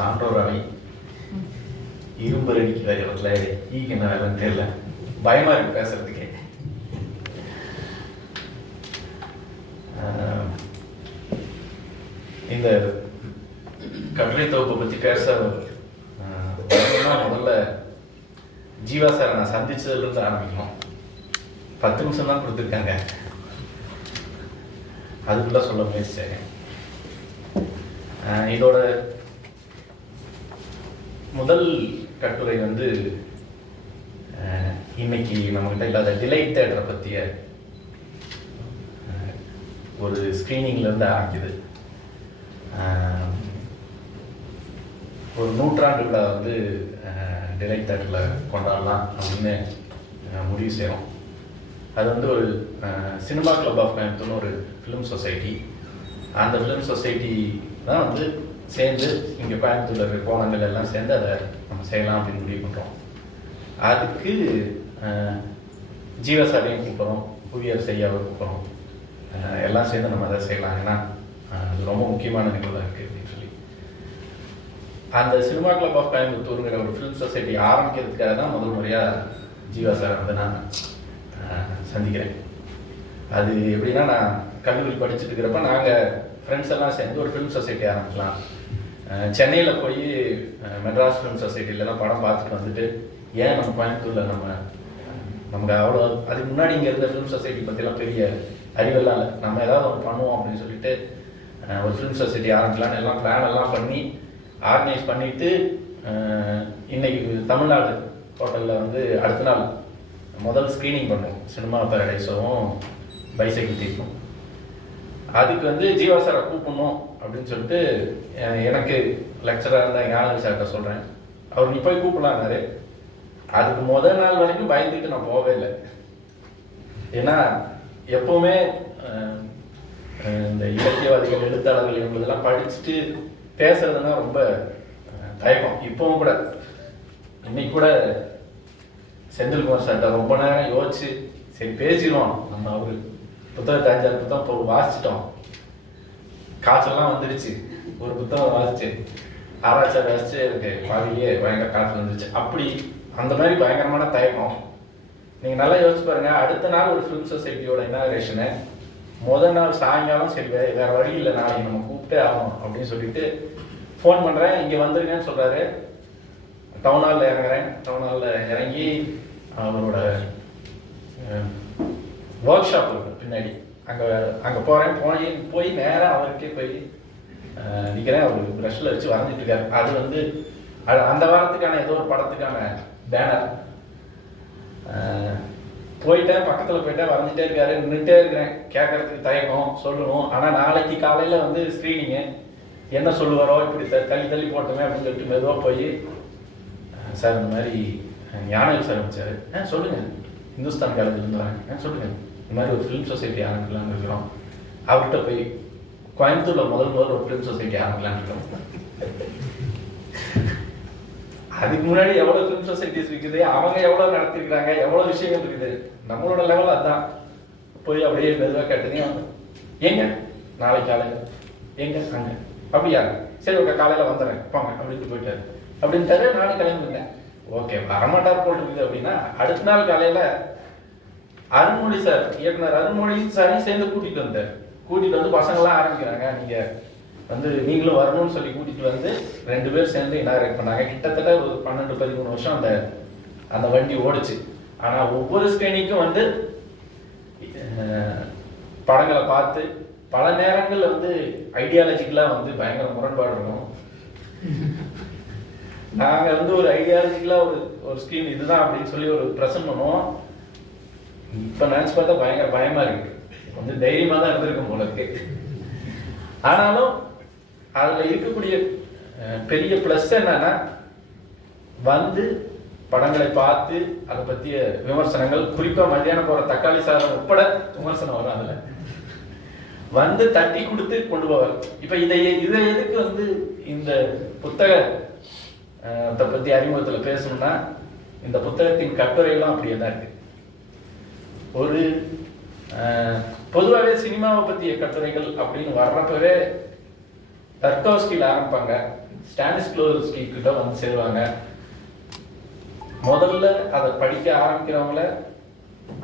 சான்றோர் அவை இரும்பு அடிக்கிற இடத்துல ஈக்கு என்ன வேலைன்னு தெரியல. பயமா இருக்கு பேசுறதுக்கே. ஆஹ், இந்த கட்டுரை தொகுப்பை பத்தி பேச முதல்ல ஜீவா சாரை நான் சந்திச்சதுல இருந்து ஆரம்பிக்கணும். பத்து நிமிஷம் தான் கொடுத்துருக்காங்க. அதுக்குள்ள சொல்ல முயற்சி ஆஹ், இதோட முதல் கட்டுரை வந்து இன்னைக்கு நம்மகிட்ட இல்லாத டிலைட் தேட்டரை பற்றிய ஒரு ஸ்க்ரீனிங்லேருந்து ஆரம்பிக்குது. ஒரு நூற்றாண்டு விழா வந்து டிலைட் தேட்டரில் கொண்டாடலாம் அப்படின்னு முடிவு செய்கிறோம் அது வந்து ஒரு சினிமா கிளப் ஆஃப் கோயம்புத்தூர்னு ஒரு ஃபிலிம் சொசைட்டி அந்த ஃபிலிம் சொசைட்டி தான் வந்து சேர்ந்து இங்கே கோயம்புத்தூர்ல இருக்கிற கோணங்கள் எல்லாம் சேர்ந்து அதை நம்ம செய்யலாம் அப்படின்னு முடிவு பண்ணுறோம் அதுக்கு ஜீவசாலையும் கூப்பிட்றோம் புவியர் செய்யாவை கூப்பிட்றோம். எல்லாம் சேர்ந்து நம்ம அதை செய்யலாம். ஏன்னா அது ரொம்ப முக்கியமான நிகழ்வாக இருக்குது அப்படின்னு சொல்லி. அந்த சினிமா கிளப் ஆஃப் கோயம்புத்தூருங்கிற ஒரு ஃபிலிம் சொசைட்டி ஆரம்பிக்கிறதுக்காக தான் முதல் முறையாக ஜீவா சார் வந்து நான் சந்திக்கிறேன். அது எப்படின்னா நான் கல்லூரி படிச்சுட்டு இருக்கிறப்ப நாங்கள் ஃப்ரெண்ட்ஸ் எல்லாம் சேர்ந்து ஒரு ஃபிலிம் சொசைட்டி ஆரம்பிக்கலாம். சென்னையில் போய் மெட்ராஸ் ஃபிலிம் சொசைட்டிலலாம் படம் பார்த்துட்டு வந்துட்டு ஏன் நம்ம கோயம்புத்தூரில் நம்ம நமக்கு அவ்வளோ அதுக்கு முன்னாடி இங்கே இருந்த ஃபிலிம் சொசைட்டி பற்றிலாம் பெரிய அறிவெல்லாம் இல்லை. நம்ம ஏதாவது ஒன்று பண்ணுவோம் அப்படின்னு சொல்லிட்டு ஒரு ஃபிலிம் சொசைட்டி ஆரம்பிக்கலாம்னு எல்லாம் பிளான் எல்லாம் பண்ணி ஆர்கனைஸ் பண்ணிவிட்டு இன்னைக்கு தமிழ்நாடு ஹோட்டலில் வந்து அடுத்த நாள் முதல் ஸ்க்ரீனிங் பண்ணுவோம். சினிமா பேரடைஸும் பைசைக்கிள் தீர்ப்பும் அதுக்கு வந்து ஜீவா சாரை கூப்பிடணும். அப்படின்னு சொல்லிட்டு எனக்கு லெக்சராக இருந்த ஞான சார்கிட்ட சொல்கிறேன் அவர் நீ போய் கூப்பிடலான்னாரு. அதுக்கு முதல் நாள் வரைக்கும் பயந்துட்டு நான் போகவே இல்லை. ஏன்னா எப்போவுமே இந்த இலக்கியவாதிகள் எழுத்தாளர்கள் இவங்களதெல்லாம் படிச்சுட்டு பேசுறதுன்னா ரொம்ப தயக்கம். இப்பவும் கூட இன்னைக்கு கூட செந்தில்குமார் சார்கிட்ட ரொம்ப நேரம் யோசிச்சு சரி பேசிடுவோம். நம்ம அவரு புத்தகத்தை அஞ்சாறு புத்தகம் இப்போ வாசிச்சிட்டோம். காய்ச்சல்லாம் வந்துடுச்சு. ஒரு புத்தகம் வாசிச்சு. ஆராய்ச்சி வாசிச்சு எனக்கு பாதியே பயங்கர காய்ச்சல் வந்துருச்சு அப்படி அந்த மாதிரி பயங்கரமான தயக்கம். நீங்கள் நல்லா யோசிச்சு பாருங்க. அடுத்த நாள் ஒரு ஃபிலிம் சொசைட்டியோட இனாகிரேஷனு முதல் நாள் சாயங்காலம் சரி வேற வேற வழி இல்லை நாளைக்கு நம்ம கூப்பிட்டே ஆகணும் அப்படின்னு சொல்லிட்டு ஃபோன் பண்ணுறேன் இங்கே வந்துருங்கன்னு சொல்கிறாரு டவுன் ஹாலில் இறங்குறேன். டவுன் ஹாலில் இறங்கி அவரோட ஒர்க் ஷாப் இருக்கு பின்னாடி. அங்கே அங்கே போகிறேன் போய் போய் நேராக அவருக்கே போய் நிற்கிறேன் அவர் ப்ரஷ்ல வச்சு வரைஞ்சிட்டு இருக்காரு. அது வந்து அது அந்த வாரத்துக்கான ஏதோ ஒரு படத்துக்கான பேனர் போயிட்டேன். பக்கத்தில் போயிட்டேன். வரைஞ்சிட்டே இருக்காரு. நின்றுட்டே இருக்கிறேன். கேட்கறதுக்கு தயக்கம். சொல்லணும் ஆனால் நாளைக்கு காலையில் வந்து ஸ்க்ரீனிங்கு என்ன சொல்லுவாரோ இப்படி த- தள்ளி தள்ளி போட்டோமே அப்படின்னு சொல்லிட்டு மெதுவாக போய் சார் இந்த மாதிரி ஞானம் விசாரிச்சார் சார் அமைச்சார். ஆ சொல்லுங்கள் இந்துஸ்தான் காலேஜ்லேருந்து வரேன். ஆ சொல்லுங்கள் இந்த மாதிரி ஒரு ஃபிலிம் சொசைட்டி ஆரம்பிக்கலாம்னு இருக்கிறோம். அவர்கிட்ட போய் கோயம்புத்தூரில் முதல் முதல் ஒரு ஃபிலிம் சொசைட்டி ஆரம்பிக்கலாம்னு இருக்கிறோம் அதுக்கு முன்னாடி எவ்வளோ ஃபிலிம் சொசைட்டிஸ் இருக்குது அவங்க எவ்வளோ நடத்திருக்கிறாங்க எவ்வளோ விஷயங்கள் இருக்குது. நம்மளோட லெவல் அதான் போய் அப்படியே மெதுவாக கேட்டதே ஏங்க? நாளைக்கு காலையில். எங்க அங்க. அப்படியா? சரி ஓகே காலையில் வந்துடுறேன் போங்க அப்படின்னு போயிட்டாரு. அப்படின்ட்டாரு நானும் கிளம்பிட்டேன் ஓகே வரமாட்டார் போட்டுருக்குது அப்படின்னா அடுத்த நாள் காலையில் அருண்மொழி சார் இயக்குனர் அருண்மொழி சாரையும் சேர்ந்து கூட்டிட்டு வந்தார். கூட்டிட்டு வந்து பசங்களாம் ஆரம்பிக்கிறாங்க. நீங்க வந்து நீங்களும் வரணும்னு சொல்லி கூட்டிட்டு வந்து ரெண்டு பேர் சேர்ந்து இனாகிரேட் பண்ணாங்க. கிட்டத்தட்ட ஒரு பன்னெண்டு பதிமூணு வருஷம் அந்த அந்த வண்டி ஓடுச்சு. ஆனா ஒவ்வொரு ஸ்கிரீனிங்க்கும் வந்து படங்களை பார்த்து பல நேரங்கள்ல வந்து ஐடியாலஜிக்கலாக வந்து பயங்கர முரண்பாடு இருக்கும். நாங்க வந்து ஒரு ஐடியாலஜிக்கலாக ஒரு ஒரு ஸ்கீம் இதுதான் அப்படின்னு சொல்லி ஒரு ப்ரெசன்ட் பண்ணுவோம். இப்போ நினச்சி பார்த்தா பயங்கர பயமாக இருக்கு. கொஞ்சம் தைரியமாக தான் இருந்திருக்கும் உங்களுக்கு ஆனாலும் அதில் இருக்கக்கூடிய பெரிய ப்ளஸ் என்னன்னா வந்து படங்களை பார்த்து அதை பற்றிய விமர்சனங்கள் குறிப்பாக மத்தியானம் போகிற தக்காளி சாதம் உட்பட விமர்சனம் வரும் அதில். வந்து தட்டி கொடுத்து கொண்டு போவார். இப்போ இதை இதை எதுக்கு வந்து இந்த புத்தகத்தை பற்றி அறிமுகத்தில் பேசணும்னா இந்த புத்தகத்தின் கட்டுரையெல்லாம் அப்படியே தான் இருக்குது ஒரு பொதுவாகவே சினிமாவை பற்றிய கட்டுரைகள் அப்படின்னு வர்றப்பவே தர்கோஸ்கியில் ஆரம்பிப்பாங்க. ஸ்டானிஸ்லோஸ்கி கிட்ட வந்து சேருவாங்க. முதல்ல அதை படிக்க ஆரம்பிக்கிறவங்கள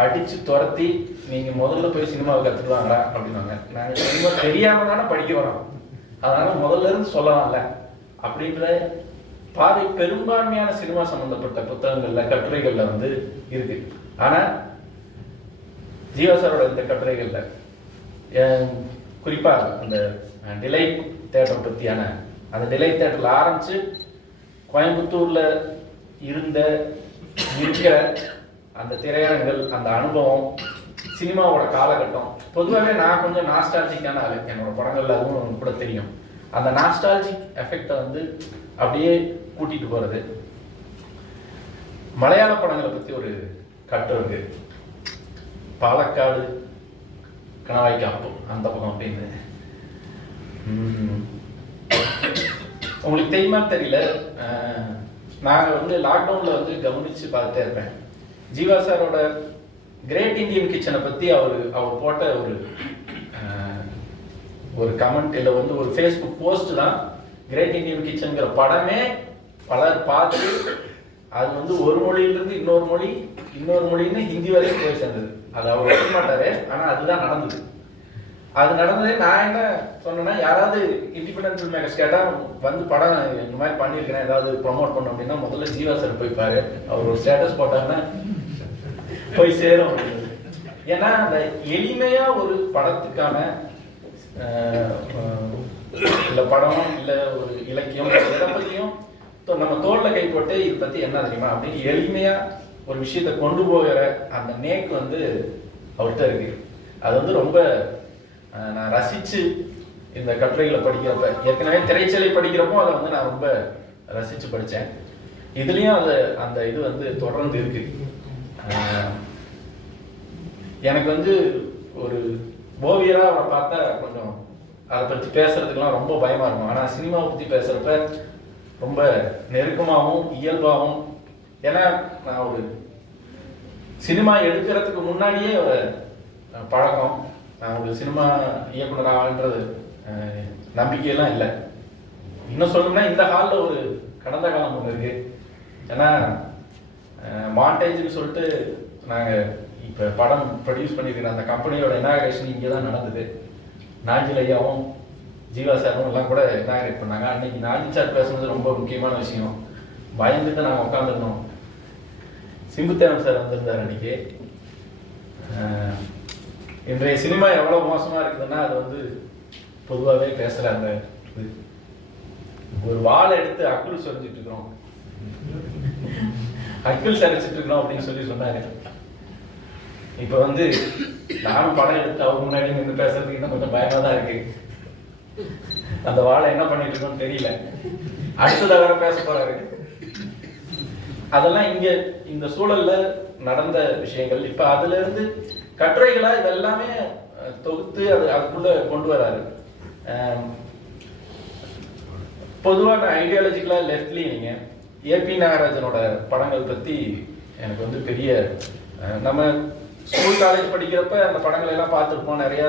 அடிச்சு துரத்தி நீங்க முதல்ல போய் சினிமாவை கத்துக்குவாங்களா அப்படின்னாங்க நாங்க சினிமா தெரியாம தானே படிக்க வரோம் அதனால முதல்ல இருந்து சொல்லலாம்ல. அப்படின்ற பாதை பெரும்பான்மையான சினிமா சம்பந்தப்பட்ட புத்தகங்கள்ல கட்டுரைகள்ல வந்து இருக்கு. ஆனா ஜீவா சாரோட இந்த கட்டுரைகளில் குறிப்பாக அந்த டிலை தேட்டர் பற்றியான அந்த டிலை தேட்டரில் ஆரம்பித்து கோயம்புத்தூரில் இருந்த இருக்கிற அந்த திரையரங்குகள் அந்த அனுபவம் சினிமாவோட காலகட்டம் பொதுவாகவே நான் கொஞ்சம் நாஸ்டாலஜிக்கான ஆளு. என்னோட படங்கள்ல அதுவும் உங்களுக்கு கூட தெரியும். அந்த நாஸ்டாலஜிக் எஃபெக்டை வந்து அப்படியே கூட்டிகிட்டு போகிறது மலையாள படங்களை பற்றி ஒரு கட்டு இருக்குது பாலக்காடு கணவாய் காப்பு அந்த பக்கம் அப்படின்னு. உங்களுக்கு தெரியுமான்னு தெரியல. நாங்கள் வந்து லாக்டவுனில் வந்து கவனித்து பார்த்துட்டே இருப்பேன். ஜீவா சாரோட கிரேட் இந்தியன் கிச்சனை பற்றி அவர் அவர் போட்ட ஒரு ஒரு கமெண்ட் இல்லை வந்து ஒரு ஃபேஸ்புக் போஸ்ட் தான் கிரேட் இந்தியன் கிச்சனுங்கிற படமே பலர் பார்த்து அது வந்து ஒரு மொழியிலிருந்து இன்னொரு மொழி இன்னொரு மொழின்னு ஹிந்தி வரைக்கும் போய் சேர்ந்தது. அது அவர் ஒத்துக்க மாட்டாரு. ஆனா அதுதான் நடந்தது. அது நடந்ததே நான் என்ன சொன்னேன்னா யாராவது இண்டிபெண்டன்ட் ஃபில்ம் மேக்கர்ஸ் கேட்டா வந்து படம் இந்த மாதிரி பண்ணியிருக்கிறேன் ஏதாவது ப்ரொமோட் பண்ண அப்படின்னா முதல்ல ஜீவா சார் போய் பாரு. அவர் ஒரு ஸ்டேட்டஸ் போட்டாங்கன்னா போய் சேரும். ஏன்னா அந்த எளிமையா ஒரு படத்துக்கான இல்லை இல்ல படம் இல்ல ஒரு இலக்கியம் எதை பத்தியும் நம்ம தோல்ல கை போட்டு இது பத்தி என்ன தெரியுமா அப்படின்னு எளிமையா ஒரு விஷயத்தை கொண்டு போகிற அந்த நேக் வந்து அவர்கிட்ட இருக்கு. அது வந்து ரொம்ப நான் ரசிச்சு இந்த கட்டுரைகளை படிக்கிறப்ப ஏற்கனவே திரைச்சலை படிக்கிறப்போ அதை வந்து நான் ரொம்ப ரசிச்சு படித்தேன் இதுலேயும் அது அந்த இது வந்து தொடர்ந்து இருக்கு. எனக்கு வந்து ஒரு ஓவியராக அவரை பார்த்தா கொஞ்சம் அதை பற்றி பேசுறதுக்கெல்லாம் ரொம்ப பயமா இருக்கும். ஆனால் சினிமாவை பற்றி பேசுறப்ப ரொம்ப நெருக்கமாகவும் இயல்பாகவும் ஏன்னா நான் ஒரு சினிமா எடுக்கிறதுக்கு முன்னாடியே ஒரு பழக்கம். நான் ஒரு சினிமா இயக்குனர் ஆகன்றது நம்பிக்கையெல்லாம் இல்லை. இன்னும் சொல்லணும்னா இந்த ஹாலில் ஒரு கடந்த காலம் ஒன்று இருக்கு. ஏன்னா மாண்டேஜ்னு சொல்லிட்டு நாங்கள் இப்போ படம் ப்ரொடியூஸ் பண்ணியிருக்கிற அந்த கம்பெனியோட இனாகரேஷன் இங்கே தான் நடந்தது. நாஜில் ஐயாவும் ஜீவா சாரும் எல்லாம் கூட இனாகரேட் பண்ணாங்க. அன்னைக்கு நாஜி சார் பேசுனது ரொம்ப முக்கியமான விஷயம். பயந்துட்டு நாங்கள் உட்காந்துருந்தோம் சிம்புத்தேவன் சார் வந்திருந்தார் அன்னைக்கு. இன்றைய சினிமா எவ்வளோ மோசமாக இருக்குதுன்னா அது வந்து பொதுவாகவே பேசுகிறாங்க ஒரு வாழை எடுத்து அக்குள் சொரிஞ்சிட்டு இருக்கிறோம். அக்குள் சரிச்சிட்டு இருக்கிறோம் அப்படின்னு சொல்லி சொன்னாங்க இப்போ வந்து நானும் படம் எடுத்து அவர் முன்னாடி நின்று பேசுறதுக்கு இன்னும் கொஞ்சம் பயமாக தான் இருக்கு. அந்த வாழை என்ன பண்ணிட்டு இருக்கோம்னு தெரியல. அடுத்ததாக பேச போறாரு. அதெல்லாம் இங்க இந்த சூழல்ல நடந்த விஷயங்கள். இப்ப அதுல இருந்து கட்டுரைகளா இதெல்லாமே தொகுத்து அது அதுக்குள்ள கொண்டு வராரு. பொதுவான நான் ஐடியாலஜிக்கலா லெஃப்ட்லயும் நீங்க ஏபி நாகராஜனோட படங்கள் பத்தி எனக்கு வந்து பெரிய நம்ம ஸ்கூல் காலேஜ் படிக்கிறப்ப அந்த படங்களை எல்லாம் பார்த்துருப்போம். நிறைய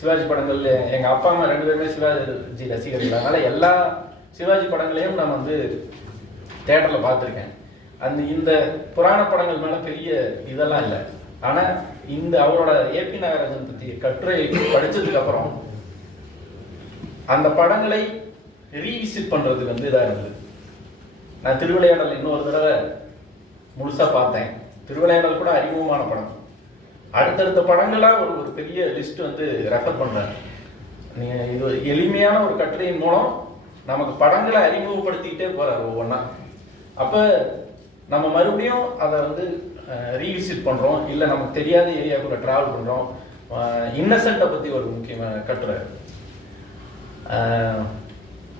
சிவாஜி படங்கள் எங்க அப்பா அம்மா ரெண்டு பேருமே சிவாஜி ரசிகர்கள். அதனால எல்லா சிவாஜி படங்களையும் நான் வந்து தேட்டர்ல பார்த்துருக்கேன். அந்த இந்த புராண படங்கள் மேல பெரிய இதெல்லாம் இல்லை. ஆனா இந்த அவரோட ஏபி நாகராஜன் பத்தி கட்டுரை படிச்சதுக்கு அப்புறம் அந்த படங்களை ரீவிசிட் பண்றதுக்கு வந்து இதாக இருந்தது. நான் திருவிளையாடல் இன்னொரு தடவை முழுசா பார்த்தேன். திருவிளையாடல் கூட அறிமுகமான படம். அடுத்தடுத்த படங்களாக ஒரு ஒரு பெரிய லிஸ்ட் வந்து ரெஃபர் பண்றாரு. நீங்கள் இது ஒரு எளிமையான ஒரு கட்டுரையின் மூலம் நமக்கு படங்களை அறிமுகப்படுத்திக்கிட்டே போகிறார் ஒவ்வொன்றா அப்போ நம்ம மறுபடியும் அதை வந்து ரீவிசிட் பண்ணுறோம் இல்லை நமக்கு தெரியாத ஏரியாவுக்குள்ள ட்ராவல் பண்ணுறோம் இன்னசென்ட்டை பற்றி ஒரு முக்கியமான கட்டுரை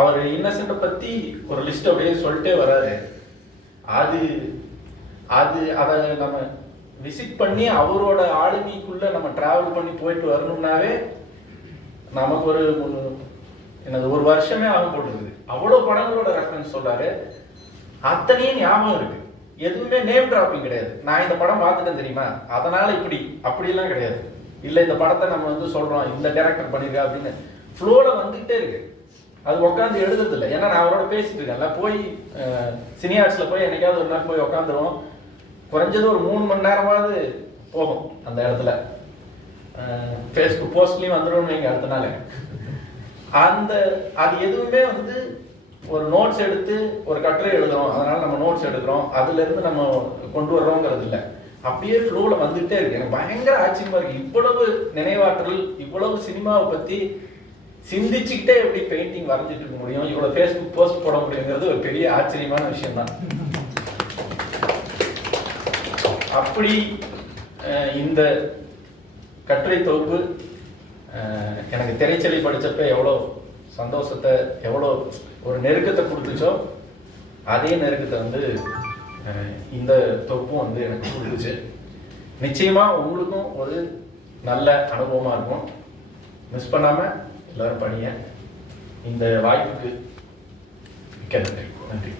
அவர் இன்னசென்ட்டை பற்றி ஒரு லிஸ்ட் அப்படியே சொல்லிட்டே வராரு. அது அது அதை நம்ம விசிட் பண்ணி அவரோட ஆளுமைக்குள்ளே நம்ம ட்ராவல் பண்ணி போயிட்டு வரணும்னாவே நமக்கு ஒரு எனது ஒரு வருஷமே ஆகும் போட்டுருக்குது. அவ்வளோ படங்களோட ரெஃபரன்ஸ் சொல்கிறாரு அத்தனையும் ஞாபகம் இருக்குது எதுவுமே நேம் டிராப்பிங் கிடையாது. நான் இந்த படம் பார்த்துட்டேன் தெரியுமா? அதனால இப்படி அப்படிலாம் கிடையாது. இல்லை இந்த படத்தை நம்ம வந்து சொல்றோம் இந்த டேரக்டர் பண்ணிருக்கா அப்படின்னு ஃப்ளோவில் வந்துகிட்டே இருக்கு. அது உட்காந்து எழுதுறது இல்லை ஏன்னா நான் அவரோட பேசிட்டு இருக்கேன்ல. போய் சினி ஆர்ட்ஸில் போய் என்னைக்காவது ஒரு நாள் போய் உட்காந்துருவோம். குறைஞ்சது ஒரு மூணு மணி நேரமாவது போகும் அந்த இடத்துல. ஃபேஸ்புக் போஸ்ட்லேயும் வந்துடும் நீங்கள் அடுத்த நாள். அந்த அது எதுவுமே வந்து ஒரு நோட்ஸ் எடுத்து ஒரு கட்டுரை எழுதுறோம். அதனால நம்ம நோட்ஸ் எடுக்கிறோம். அதுல இருந்து நம்ம கொண்டு வர்றோங்கிறது இல்லை. அப்படியே ஃப்ளோல வந்துட்டே இருக்கு. எனக்கு பயங்கர ஆச்சரியமா இருக்கு. இவ்வளவு நினைவாற்றல் இவ்வளவு சினிமாவை பத்தி சிந்திச்சுக்கிட்டே எப்படி பெயிண்டிங் வரைஞ்சிட்டு இருக்க முடியும்? இவ்வளவு ஃபேஸ்புக் போஸ்ட் போட முடியுங்கிறது ஒரு பெரிய ஆச்சரியமான விஷயம் தான் அப்படி இந்த கட்டுரை தொகுப்பு எனக்கு திரைச்சலை படிச்சப்ப எவ்வளோ சந்தோஷத்தை எவ்வளோ ஒரு நெருக்கத்தை கொடுத்துச்சோ அதே நெருக்கத்தை வந்து இந்த தொகுப்பும் வந்து எனக்கு கொடுத்துச்சு. நிச்சயமாக உங்களுக்கும் ஒரு நல்ல அனுபவமாக இருக்கும். மிஸ் பண்ணாமல் எல்லோரும் படிங்க இந்த வாய்ப்புக்கு மிக்க நன்றி. நன்றி.